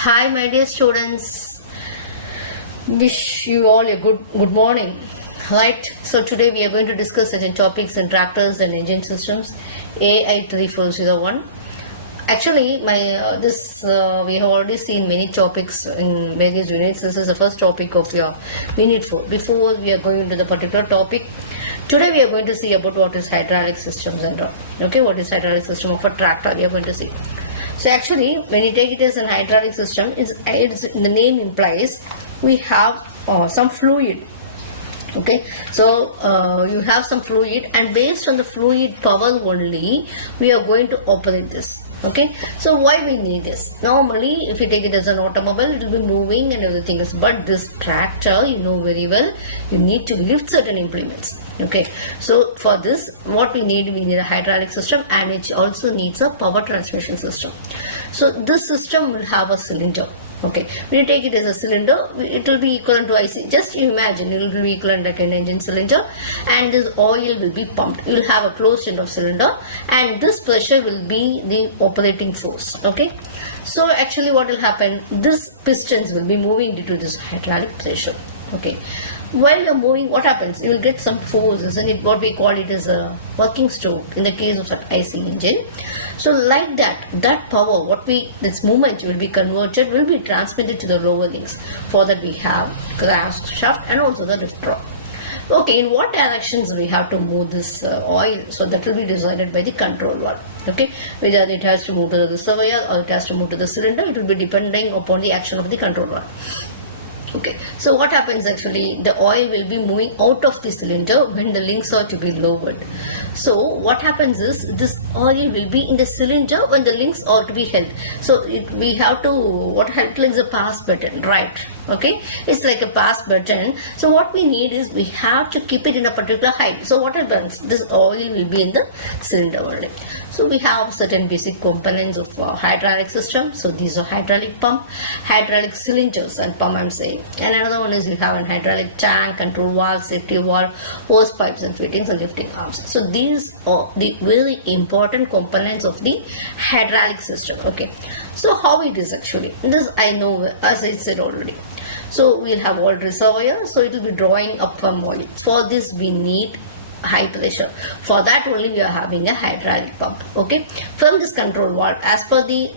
Hi, my dear students. Wish you all a good morning. Right. So today we are going to discuss certain topics in tractors and engine systems, AI 3401. Actually, my this we have already seen many topics in various units. This is the first topic of your unit 4. Before we are going into the particular topic, today we are going to see about what is hydraulic systems and all. Okay, what is hydraulic system of a tractor? We are going to see. So actually, when you take it as an hydraulic system, it's the name implies we have some fluid. Okay, so you have some fluid, and based on the fluid power only, we are going to operate this. Okay, so why we need this? Normally, if you take it as an automobile, it will be moving and everything else. But this tractor, you know very well, you need to lift certain implements. Okay, so for this, what we need a hydraulic system, and it also needs a power transmission system. So this system will have a cylinder. Okay, when you take it as a cylinder, it will be equivalent to IC. Just imagine it will be equivalent like an engine cylinder, and this oil will be pumped. You will have a closed end of cylinder, and this pressure will be the operating force. Okay, so actually what will happen? This pistons will be moving due to this hydraulic pressure. Okay, while you're moving, what happens? You will get some force, isn't it? What we call it as a working stroke in the case of an IC engine. So like that power, this movement will be converted, will be transmitted to the lower links. For that we have crankshaft shaft and also the lift rod. Okay, in what directions we have to move this oil? So that will be decided by the control valve. Okay, whether it has to move to the reservoir or it has to move to the cylinder, it will be depending upon the action of the control valve. Okay, so what happens actually, the oil will be moving out of the cylinder when the links are to be lowered. So what happens is this oil will be in the cylinder when the links are to be held. So we have to, what helps is a pass button, right? Okay, it's like a pass button. So what we need is we have to keep it in a particular height. So what happens, this oil will be in the cylinder only. So we have certain basic components of hydraulic system. So these are hydraulic pump, hydraulic cylinders and pump I'm saying. And another one is we have an hydraulic tank, control valve, safety valve, hose pipes and fittings and lifting arms. So these are the very important components of the hydraulic system. Okay, so how it is actually? This I know, as I said already. So we'll have oil reservoir, so it will be drawing up from oil. For this we need high pressure. For that only we are having a hydraulic pump. Okay, from this control valve, as per the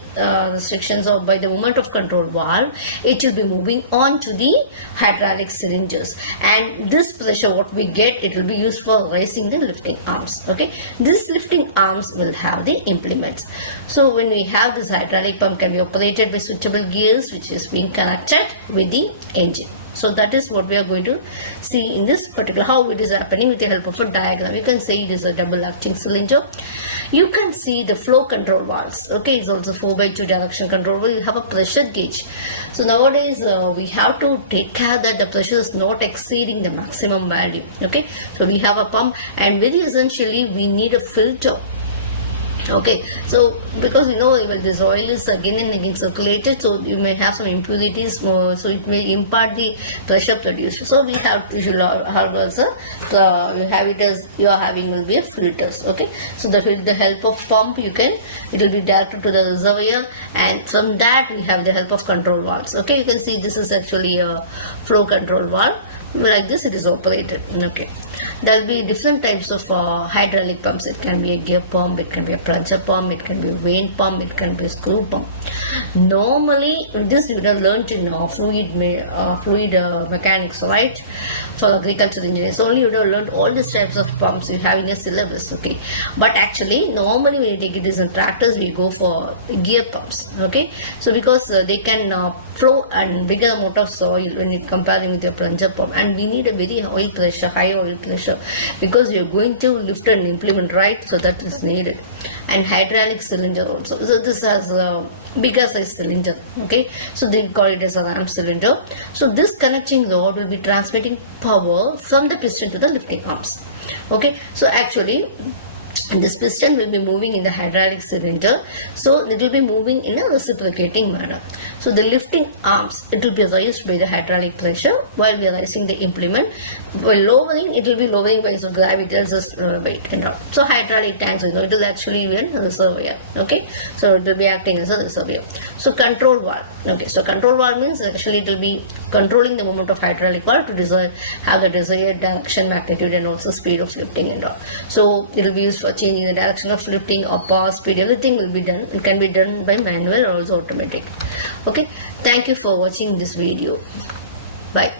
restrictions or by the movement of control valve, it will be moving on to the hydraulic cylinders, and this pressure what we get, it will be used for raising the lifting arms. Okay, this lifting arms will have the implements. So when we have this hydraulic pump can be operated by switchable gears which is being connected with the engine. So that is what we are going to see in this particular, how it is happening with the help of a diagram. You can say it is a double acting cylinder. You can see the flow control valves. Okay, it's also 4x2 direction control valve. You have a pressure gauge. So nowadays we have to take care that the pressure is not exceeding the maximum value. Okay, so we have a pump, and very essentially we need a filter. Okay, so because you know this oil is again and again circulated, so you may have some impurities, so it may impart the pressure produced. So we should have also you have it as you are having will be a filters. Okay, so with the help of pump it will be directed to the reservoir, and from that we have the help of control valves. Okay, you can see this is actually a flow control valve. Like this it is operated. Okay, there will be different types of hydraulic pumps. It can be a gear pump, it can be a plunger pump, it can be a vane pump, it can be a screw pump. Normally this you would have learnt in fluid mechanics, right? For agricultural engineers only you would have learnt all these types of pumps you have in a syllabus. Okay, but actually normally when you take it as in tractors we go for gear pumps. Okay, so because they can flow and bigger amount of soil when you compare them with your plunger pump, and we need a very high oil pressure because we are going to lift an implement, right? So that is needed. And hydraulic cylinder also, so this has a bigger size cylinder. Okay, so they call it as a ram cylinder. So this connecting rod will be transmitting power from the piston to the lifting arms. Okay, so actually and this piston will be moving in the hydraulic cylinder, so it will be moving in a reciprocating manner. So the lifting arms, it will be raised by the hydraulic pressure while we are raising the implement. While lowering, it will be lowering by the gravity, weight and all. So hydraulic tanks, it will actually be a reservoir. Okay, so it will be acting as a reservoir. So control valve. Okay, so control valve means actually it will be controlling the movement of hydraulic valve to have the desired direction, magnitude, and also speed of lifting and all. So it will be used for changing the direction of lifting or power, speed, everything will be done. It can be done by manual or also automatic. Okay, thank you for watching this video. Bye.